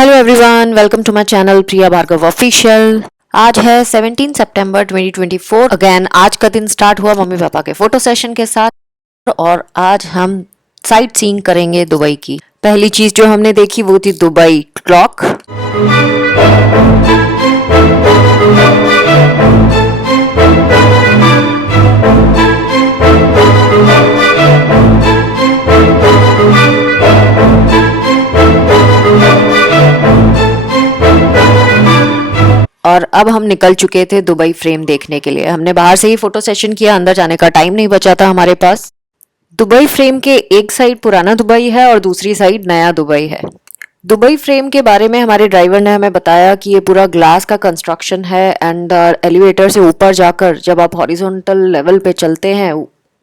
Hello everyone, welcome to my channel Priya Bhargav official. आज है 17 सितंबर 2024। Again आज का दिन स्टार्ट हुआ मम्मी पापा के फोटो सेशन के साथ और आज हम साइट सीइंग करेंगे दुबई की। पहली चीज जो हमने देखी वो थी दुबई क्लॉक। और अब हम निकल चुके थे दुबई फ्रेम देखने के लिए। हमने बाहर से ही फोटो सेशन किया, अंदर जाने का टाइम नहीं बचा था हमारे पास। दुबई फ्रेम के एक साइड पुराना दुबई है और दूसरी साइड नया दुबई है। दुबई फ्रेम के बारे में हमारे ड्राइवर ने हमें बताया कि ये पूरा ग्लास का कंस्ट्रक्शन है एंड एलिवेटर से ऊपर जाकर जब आप हॉरिजॉन्टल लेवल पे चलते हैं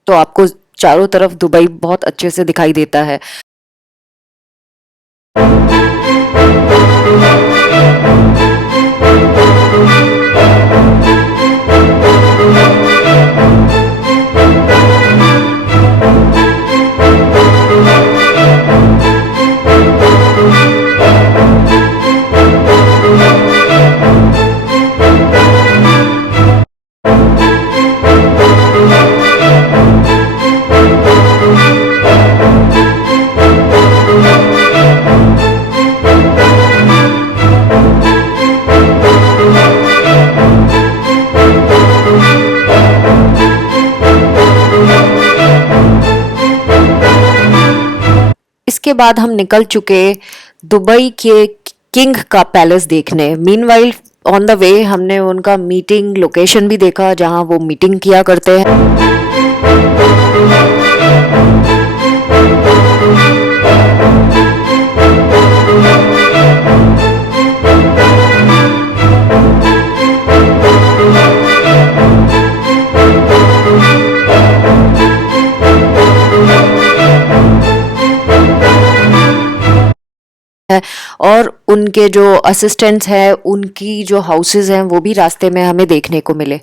तो आपको चारों तरफ दुबई बहुत अच्छे से दिखाई देता है। इसके बाद हम निकल चुके दुबई के किंग का पैलेस देखने। मीनवाइल ऑन द वे हमने उनका मीटिंग लोकेशन भी देखा जहां वो मीटिंग किया करते हैं। और उनके जो असिस्टेंट्स हैं उनकी जो हाउसेज हैं वो भी रास्ते में हमें देखने को मिले।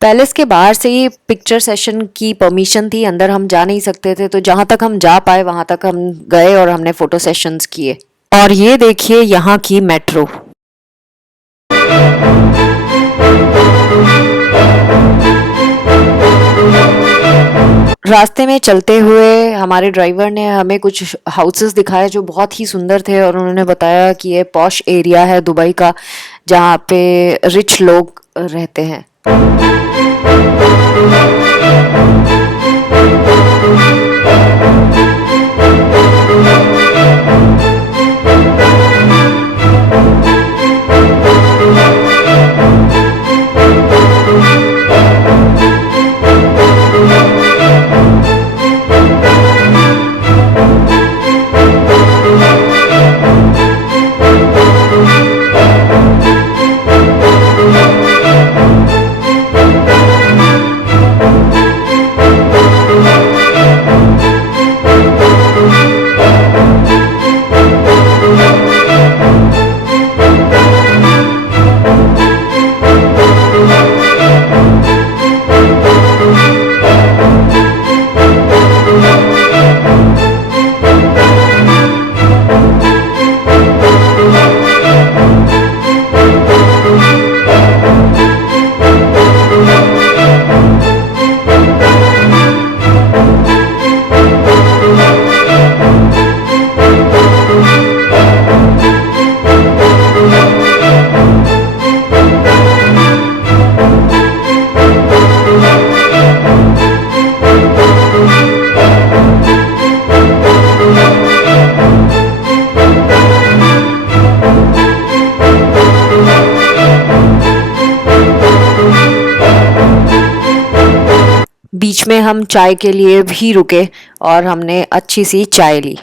पैलेस के बाहर से ही पिक्चर सेशन की परमिशन थी, अंदर हम जा नहीं सकते थे, तो जहां तक हम जा पाए वहां तक हम गए और हमने फोटो सेशंस किए। और ये देखिए यहाँ की मेट्रो। रास्ते में चलते हुए हमारे ड्राइवर ने हमें कुछ हाउसेस दिखाए जो बहुत ही सुंदर थे और उन्होंने बताया कि ये पॉश एरिया है दुबई का जहाँ पे रिच लोग रहते हैं। बीच में हम चाय के लिए भी रुके और हमने अच्छी सी चाय ली।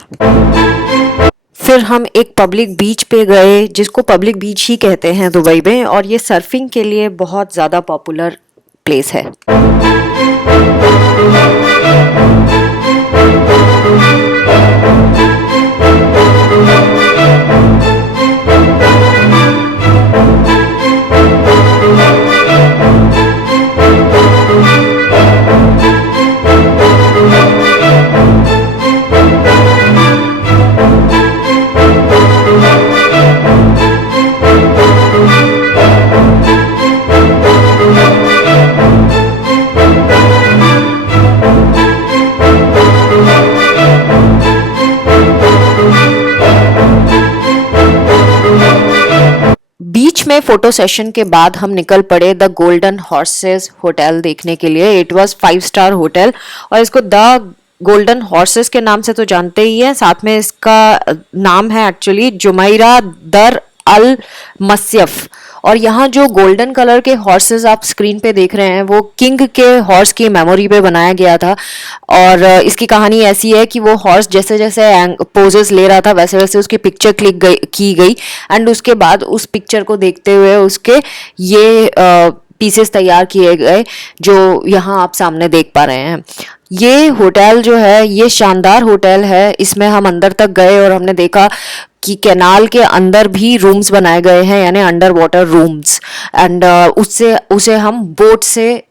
फिर हम एक पब्लिक बीच पे गए, जिसको पब्लिक बीच ही कहते हैं दुबई में, और ये सर्फिंग के लिए बहुत ज़्यादा पॉपुलर प्लेस है। बीच में फोटो सेशन के बाद हम निकल पड़े द गोल्डन हॉर्सेस होटल देखने के लिए। इट वाज 5 स्टार होटल और इसको द गोल्डन हॉर्सेस के नाम से तो जानते ही हैं, साथ में इसका नाम है एक्चुअली जुमैरा दर अल मस्यफ। और यहाँ जो गोल्डन कलर के हॉर्सेस आप स्क्रीन पे देख रहे हैं वो किंग के हॉर्स की मेमोरी पे बनाया गया था। और इसकी कहानी ऐसी है कि वो हॉर्स जैसे जैसे पोजेस ले रहा था वैसे वैसे उसकी पिक्चर की गई एंड उसके बाद उस पिक्चर को देखते हुए उसके ये पीसेस तैयार किए गए जो यहाँ आप सामने देख पा रहे हैं। ये होटल जो है ये शानदार होटल है। इसमें हम अंदर तक गए और हमने देखा कि कैनाल के अंदर भी रूम्स बनाए गए हैं, यानी अंडर वाटर रूम्स, एंड उसे हम बोट से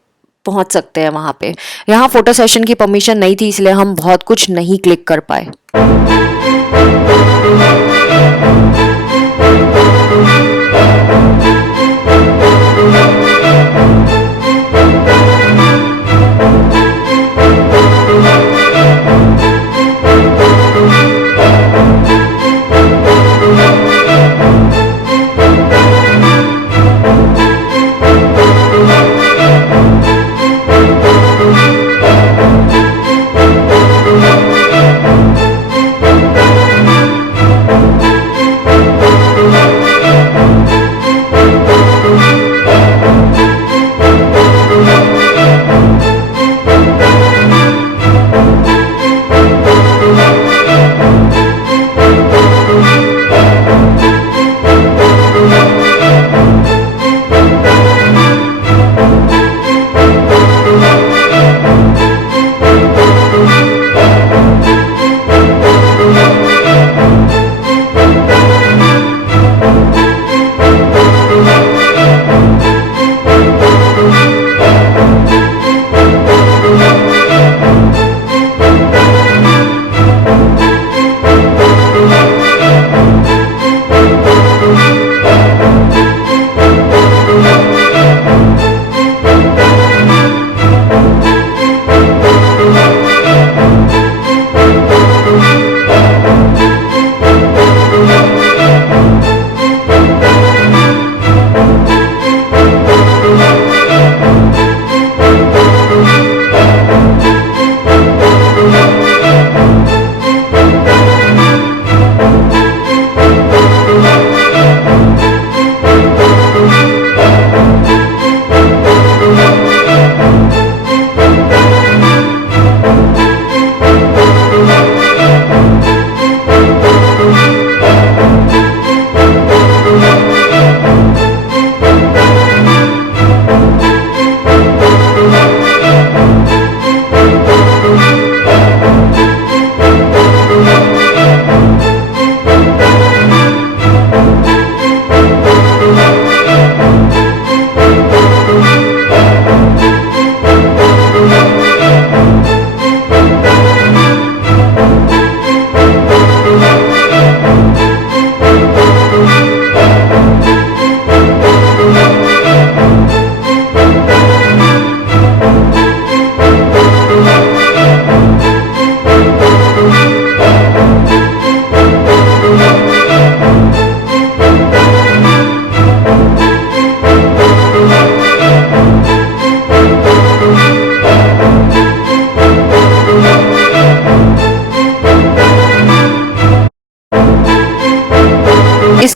पहुंच सकते हैं वहां पे। यहाँ फोटो सेशन की परमिशन नहीं थी इसलिए हम बहुत कुछ नहीं क्लिक कर पाए।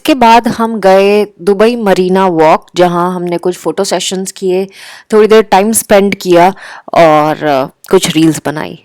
उसके बाद हम गए दुबई मरीना वॉक, जहां हमने कुछ फ़ोटो सेशंस किए, थोड़ी देर टाइम स्पेंड किया और कुछ रील्स बनाई।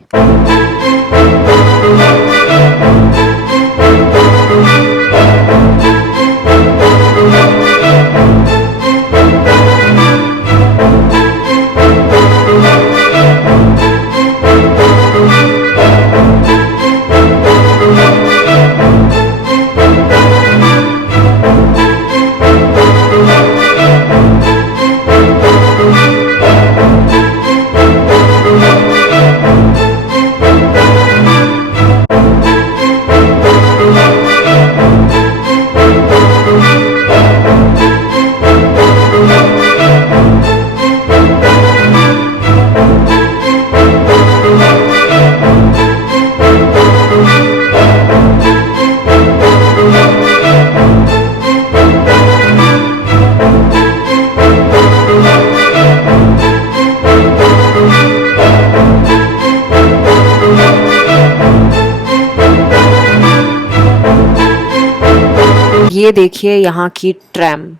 ये देखिए यहाँ की ट्रैम।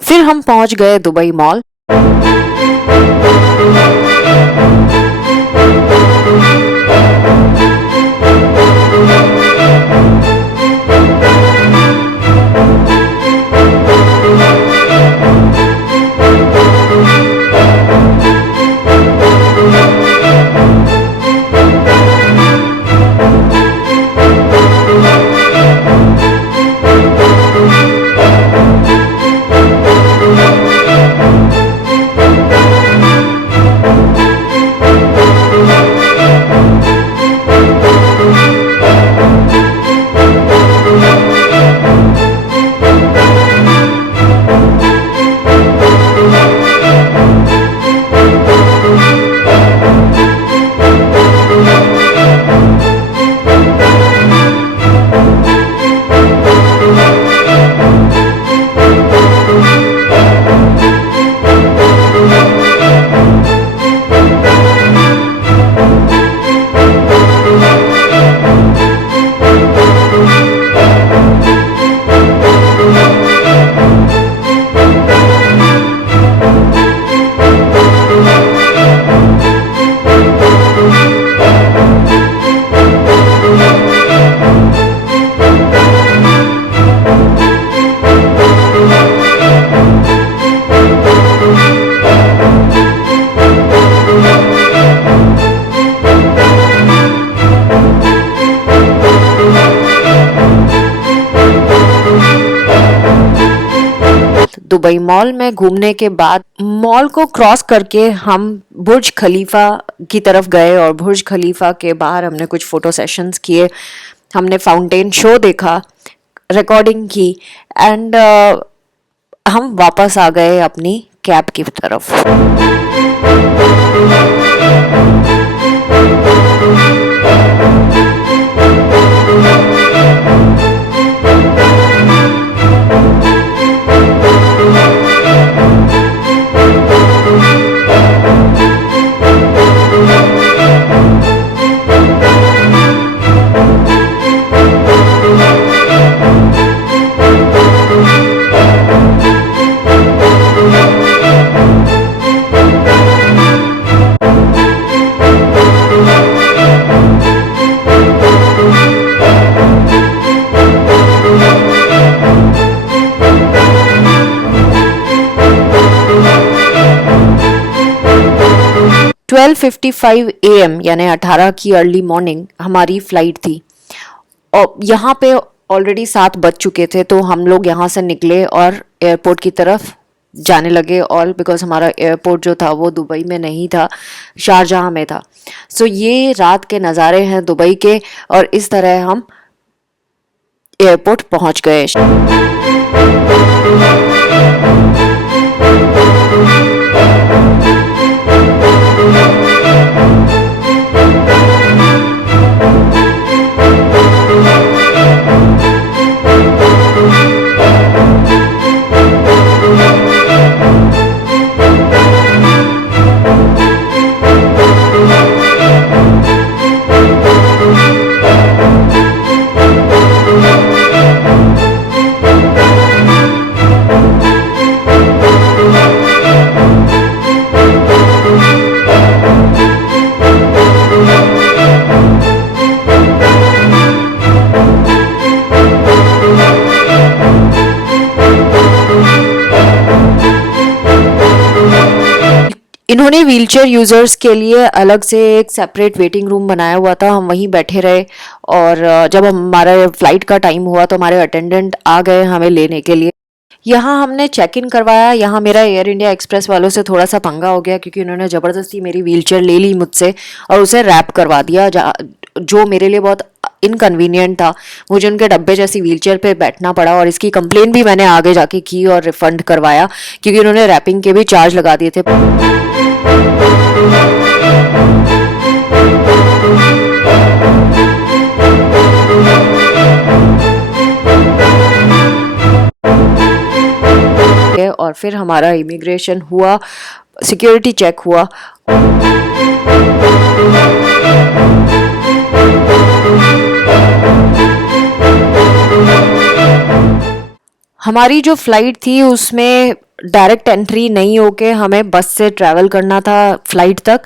फिर हम पहुंच गए दुबई मॉल। दुबई मॉल में घूमने के बाद मॉल को क्रॉस करके हम बुर्ज खलीफा की तरफ गए और बुर्ज खलीफा के बाहर हमने कुछ फोटो सेशंस किए, हमने फाउंटेन शो देखा, रिकॉर्डिंग की एंड हम वापस आ गए अपनी कैब की तरफ। ट्वेल्व 55 AM यानी 18 की अर्ली मॉर्निंग हमारी फ्लाइट थी और यहाँ पे ऑलरेडी 7 बज चुके थे, तो हम लोग यहाँ से निकले और एयरपोर्ट की तरफ जाने लगे। ऑल बिकॉज हमारा एयरपोर्ट जो था वो दुबई में नहीं था, शारजाह में था। सो ये रात के नज़ारे हैं दुबई के, और इस तरह हम एयरपोर्ट पहुंच गए। इन्होंने व्हीलचेयर यूज़र्स के लिए अलग से एक सेपरेट वेटिंग रूम बनाया हुआ था, हम वहीं बैठे रहे। और जब हमारा फ्लाइट का टाइम हुआ तो हमारे अटेंडेंट आ गए हमें लेने के लिए। यहाँ हमने चेक इन करवाया। यहाँ मेरा एयर इंडिया एक्सप्रेस वालों से थोड़ा सा पंगा हो गया, क्योंकि उन्होंने ज़बरदस्ती मेरी व्हीलचेयर ले ली मुझसे और उसे रैप करवा दिया, जो मेरे लिए बहुत इनकन्वीनियंट था। मुझे उनके डब्बे जैसी व्हीलचेयर पे बैठना पड़ा, और इसकी कंप्लेन भी मैंने आगे जाके की और रिफंड करवाया, क्योंकि उन्होंने रैपिंग के भी चार्ज लगा दिए थे। और फिर हमारा इमिग्रेशन हुआ, सिक्योरिटी चेक हुआ। हमारी जो फ्लाइट थी उसमें डायरेक्ट एंट्री नहीं होके हमें बस से ट्रैवल करना था, फ्लाइट तक,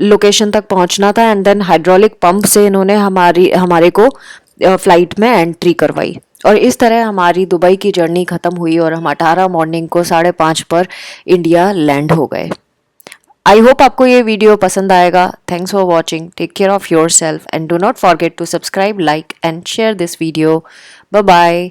लोकेशन तक पहुंचना था, एंड देन हाइड्रोलिक पंप से इन्होंने हमारे को फ्लाइट में एंट्री करवाई। और इस तरह हमारी दुबई की जर्नी ख़त्म हुई और हम 18 मॉर्निंग को 5:30 पर इंडिया लैंड हो गए। आई होप आपको ये वीडियो पसंद आएगा। Thanks for watching, take care of yourself, and do not forget to subscribe, like and share this video. Bye bye.